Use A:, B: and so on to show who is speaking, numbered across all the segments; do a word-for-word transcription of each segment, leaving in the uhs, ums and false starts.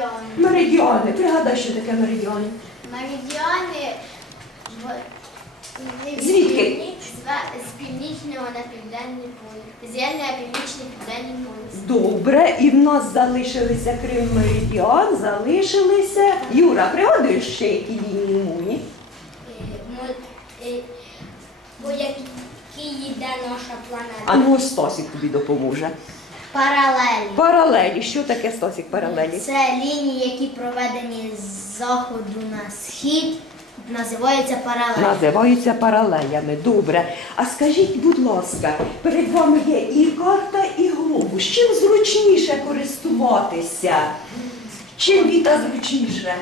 A: Меридіани. Пригадай, що таке меридіани.
B: Меридіани
A: Звідки?
B: З північного на південний полюс. З на північний південний полюс.
A: Добре, і в нас залишилися, крім меридіан, залишилися... Юра, пригадуєш ще які лінії муні?
B: По якій йде наша планета.
A: А ну, Стасік тобі допоможе.
B: Паралелі.
A: Паралелі. Що таке, Стасік, паралелі?
B: Це лінії, які проведені з заходу на схід, називаються паралелі.
A: Називаються паралелями. Добре. А скажіть, будь ласка, перед вами є і карта, і глобус. Чим зручніше користуватися? Чим, Віта, зручніше?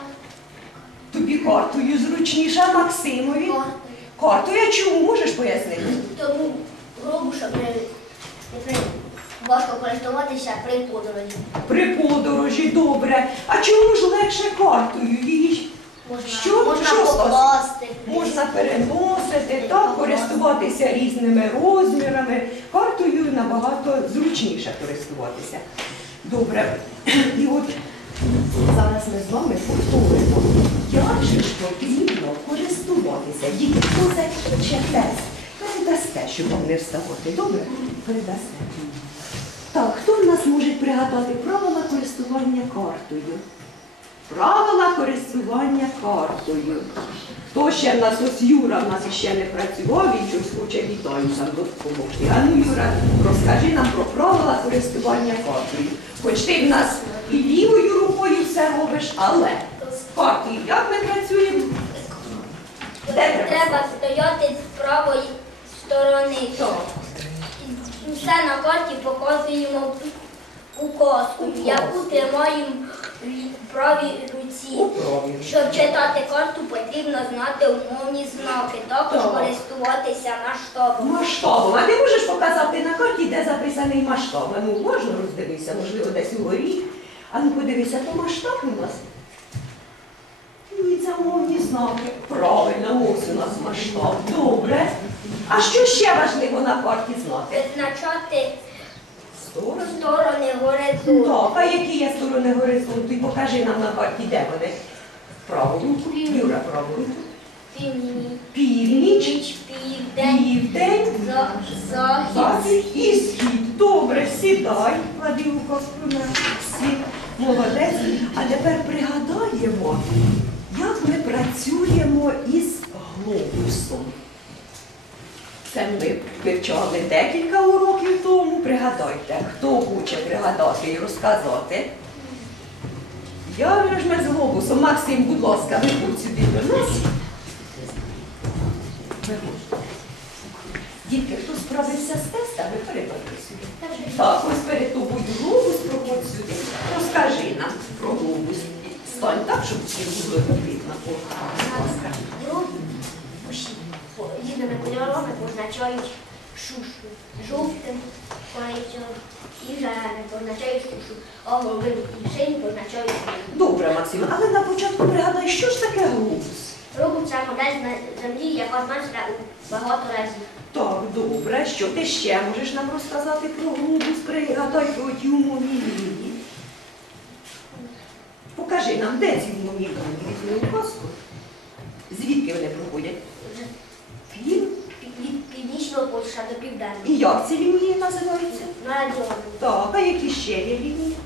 A: Тобі картою зручніше, а Максимові? Картою. А чому? Можеш пояснити?
B: Тому глобусом не важко користуватися при подорожі.
A: При подорожі, добре. А чому ж легше картою? Її
B: Можна,
A: що?
B: можна
A: Що,
B: покласти.
A: можна переносити, так, користуватися різними розмірами. Картою набагато зручніше користуватися. Добре. І от зараз ми з вами повторимо, як же ж потрібно користуватися. Діти, хто закінчить тест, передасте, щоб вам не вставати. Добре? Передасте. Так, хто в нас може пригадати правила користування картою? Правила користування картою. Хто ще в нас, ось Юра в нас іще не працював, він щось хоче Вітаю нам допомогти. А ну, Юра, розкажи нам про правила користування картою. Хоч ти в нас і лівою рукою все робиш, але з картою як ми працюємо? Де треба?
B: Треба стояти з правої сторони.
A: Так.
B: Все на карті показуємо указку, яку тримаємо в правій руці.
A: У правій.
B: Щоб читати карту, потрібно знати умовні знаки, також
A: Так.
B: користуватися масштабом.
A: Масштабом. А ти можеш показати на карті, де записаний масштаб? А ну, можна роздивитися, можливо, десь угорі. А ну, подивися, то масштаб у нас. Ні, це умовні знаки. Правильно, ось у нас масштаб. Добре. А що ще важливо на карті знати?
B: Визначати
A: Сторони.
B: сторони горизонту.
A: Так, а які є сторони горизонту? І покажи нам на карті, де вони. Праву руку. Юра, праву руку.
B: Північ,
A: Північ,
B: південь,
A: південь,
B: за- захід.
A: захід і схід. Добре, сідай, клади указку на схід. Молодець. А тепер пригадаємо, як ми працюємо із глобусом. Це ми вивчали декілька уроків тому. Пригадайте, хто хоче пригадати і розказати. Я вже ж ми з глобусом. Максим, будь ласка, виходь сюди до нас. Виходь. Дітки, хто справився з тестами, переходьте сюди. Так, ось перед тобою глобус, проходь сюди. Розкажи нам про глобус. Стань так, щоб всі було видно. Будь ласка.
B: Різними кольорами позначають шушу. Жовтим, коричневим і зеленим позначають шушу, а голубим і синім позначають шушу.
A: Добре, Максим, але на початку пригадай, що ж таке глобус?
B: Глобус – це модель землі, яка зменшена у багато разів.
A: Так, добре. Що ти ще можеш нам розказати про глобус? Пригадай про ті умовні лінії. Покажи нам, де ці умовні лінії? Візьми указку. Звідки вони проходять? Пів?
B: Від північного полюса до південного.
A: І як ці лінії називаються?
B: Меридіани.
A: Так, а які ще є лінії?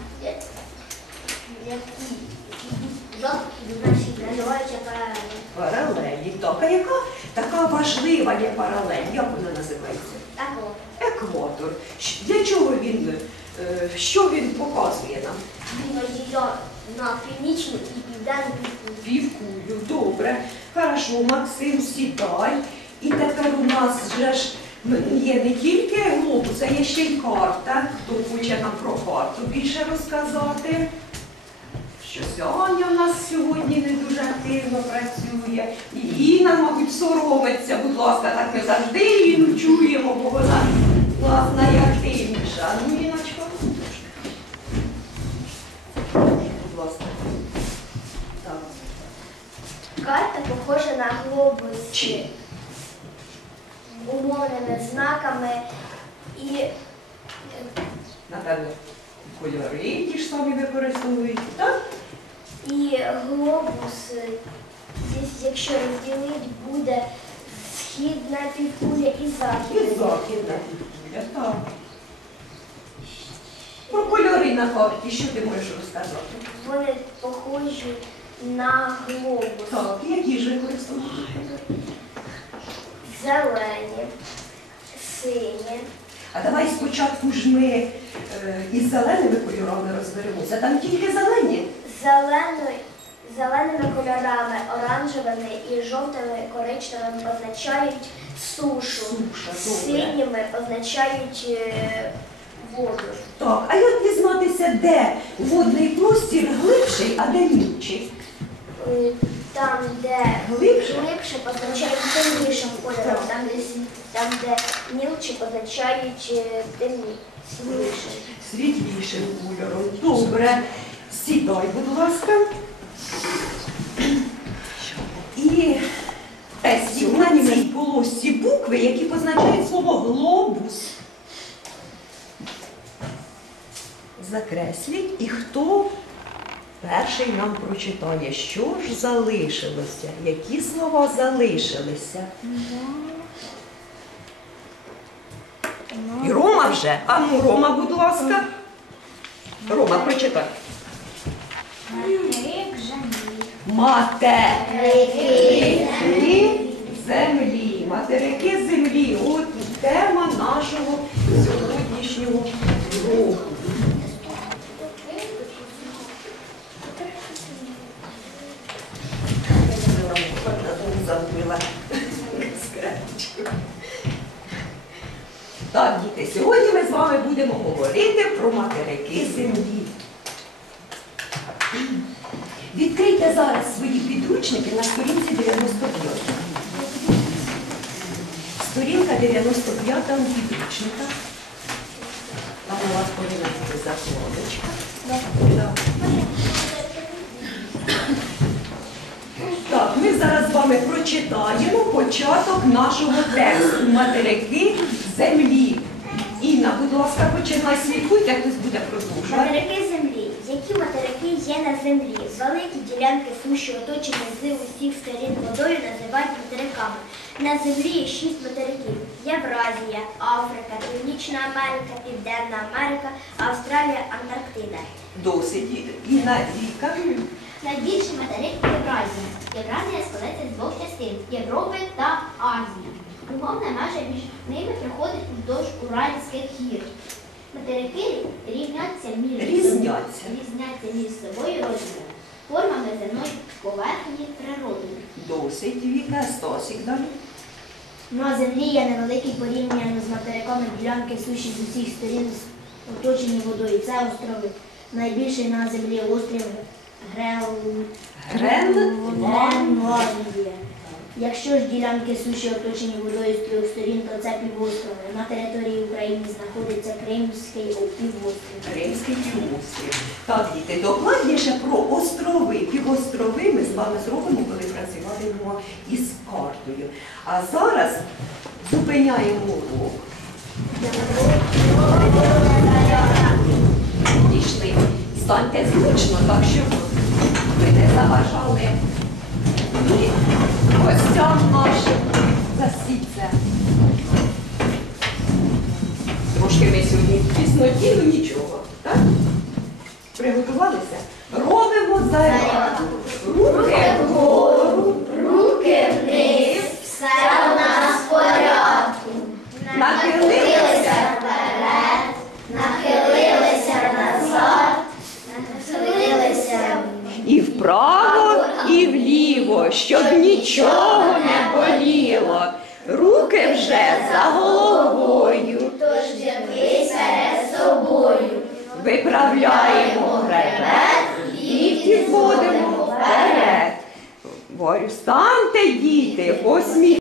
B: Які жовті, значить, називаються паралелі.
A: Паралелі. Так, а яка така важлива є паралель? Як вона називається?
B: Такого.
A: Екватор. Щ- Для чого він, е, що він показує нам?
B: Він розділяє на північну і південну півкулю.
A: Півкулю. Добре. Хорошо, Максим, сідай. І тепер у нас вже ж є не тільки глобус, а є ще й карта. Хто хоче нам про карту більше розказати? Щось Аня у нас сьогодні не дуже активно працює. І Інна, мабуть, соромиться. Будь ласка, так ми завжди її чуємо, бо вона у нас найактивніша. Ну, Іночко. Будь ласка. Так.
B: Карта похожа на глобус.
A: Чим?
B: Умовними знаками і
A: Напевно, кольори ті ж самі використовують. Так?
B: І глобус, е, десь, якщо розділити, буде східна півкуля і
A: І
B: західна.
A: західна півкуля, так. Про кольори на карті, що ти можеш розказати?
B: Вони похожі на глобус.
A: Так, які ж використовують?
B: Зелені, сині.
A: А давай спочатку ж ми е, із зеленими кольорами розберемося. Там тільки зелені.
B: Зеленою, зеленими кольорами, оранжевими і жовтими, коричневими позначають сушу.
A: Суша, добре.
B: Синіми позначають е, воду.
A: Так, а як дізнатися, де водний простір глибший, а де мільчий?
B: Е, Там, де
A: Глибше?
B: глибше, позначають темнішим кольором,
A: Так.
B: там, де, с- там, де мілче, позначають е, темні, світлішим.
A: Світлішим кольором. Добре. Сідай, будь ласка. І Тесю, на цій полосці букви, які позначають слово глобус. Закресліть. І хто перший нам прочитає, що ж залишилося? Які слова залишилися? І Рома вже. А ну, Рома, будь ласка. Рома, прочитай.
B: Материк землі.
A: Материки землі. Материки землі. От тема нашого сьогоднішнього уроку. Забула скрепочку. Так, діти, сьогодні ми з вами будемо говорити про материки землі. Відкрийте зараз свої підручники на сторінці дев'яносто п'ять. Сторінка дев'яносто п'ять у підручника. Там у вас повинна бути закладочка. Так. Так, ми зараз з вами прочитаємо початок нашого тексту «Материки землі». Інна, будь ласка, починай слідкуйте, хтось буде продовжувати.
B: Материки землі. Які материки є на землі? Великі ділянки суші, оточені з усіх сторін водою, називають материками. На землі є шість материків. Євразія, Африка, Північна Америка, Південна Америка, Австралія, Антарктида.
A: Досить. Інна, Віка.
C: Найбільший материк Євразія. Євразія складається з двох частин – Європи та Азії. Умовна межа між ними проходить вздовж Уральських гір. Материки рівняться між
A: Різняться.
C: різняться між собою розміром, формами земної поверхні природою.
A: Досить, Віка. Стосик далі.
B: На землі є невеликі порівняно з материками ділянки суші з усіх сторін, оточені водою. Це острови. Найбільший на землі острів Грел... Гренландія. Якщо ж ділянки суші оточені водою з трьох сторін, то це півострови. На території України знаходиться Кримський півострів.
A: Кримський півострів. Так, діти, докладніше про острови. Півострови ми з вами зробимо, коли працюватимемо із картою. А зараз зупиняємо урок. Пішли. Станьте зручно, так щоб ви не заважали ні гостям нашим. Засідьте. Трошки ми сьогодні в тісноті, ну нічого. Так? Приготувалися? Робимо зарядку. Руки вгору, руки вниз.
B: Все у нас в порядку.
A: Нахилилися.
B: вперед, нахилилися назад, нахилилися
A: І вправо, і вліво, щоб нічого не боліло. Руки вже за головою.
B: тож дивись перед собою.
A: Виправляємо хребет, лікті зводимо вперед. Говорю, станьте, діти, посміхайтеся.